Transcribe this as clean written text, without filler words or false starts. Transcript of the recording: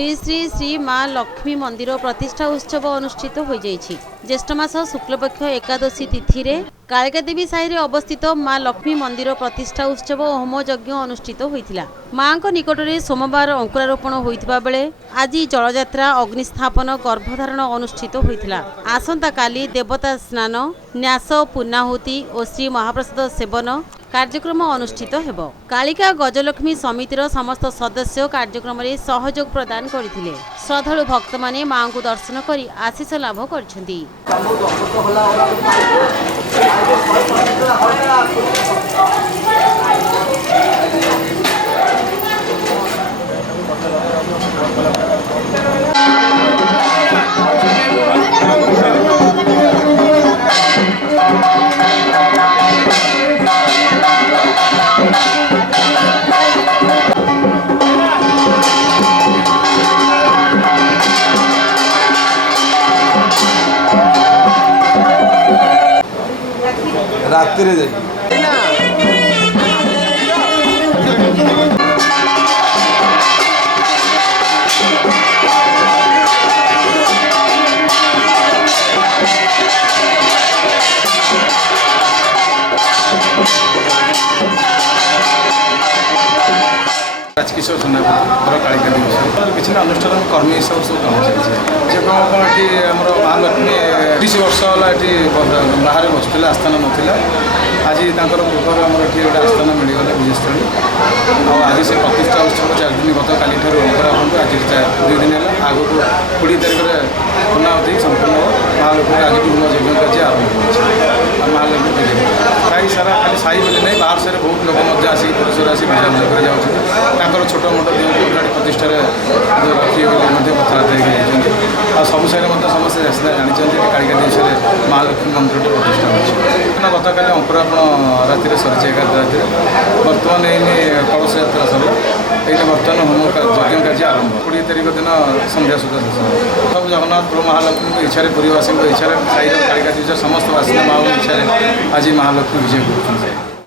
श्री श्री श्री माँ लक्ष्मी मंदिर प्रतिष्ठा उत्सव अनुष्ठित हो जाइछि। ज्येष्ठ मास शुक्लपक्ष एकादशी तिथि रे कालिका देवी साहि अवस्थित माँ लक्ष्मी मंदिर प्रतिष्ठा उत्सव होम यज्ञ अनुष्ठित होइथिला। माँ को निकट में सोमवार अंकुरारोपण होइथिबा बेले आज जलयात्रा अग्निस्थापन गर्भधारण अनुष्ठित होइथिला। आसंता काली देवता स्नान न्यास पूर्णाहुति और श्री महाप्रसाद सेवन कार्यक्रम अनुष्ठित हेबो। कालिका गजलक्ष्मी समितिर समस्त सदस्य कार्यक्रम रे सहयोग प्रदान करथिले। श्रद्धालु भक्त माने मां को दर्शन करी आशीष लाभ करछन्ती। रात्रि राजकिशोर सोनापुर कालिका दिवस किसी अनुष्ठान कर्मी सब सब काम चलती ये आम महालक्ष्मी 30 वर्ष है बाहर बसुला आस्थान नाला आज पूर्व आम ये गोटे आस्थान मिलगला विजयस्थली आज से प्रतिष्ठा उत्सव 4 दिन गत काली आज 2 दिन है आग को 20 तारीख में पूर्णावधि संपूर्ण महालक्ष्मी आज यज्ञ कार्य आरंभ हो महालक्ष्मी कई सारा खाली साई बोले नहीं बाहर से बहुत लोग आसिक पुरुष आसिक पूजा कर छोट मोट देव प्रतिष्ठा रखी कथबार्ता हो सब साइड समस्त जानते कालिका दिवस महालक्ष्मी मंदिर प्रतिष्ठा हो गत काली अंकुरारोपण राति सरी 11 राति बर्तमान ये कलश यात्रा सरला ये बर्तमान होम यज्ञ कार्य आरंभ 20 तारीख दिन संध्या सुधा शेष सब जगन्नाथ प्रभु महालक्ष्मी इच्छा पुरीवासी इच्छा साई कालिका दिवस समस्त बासिंदा माँ इच्छा आज महालक्ष्मी विजय कर।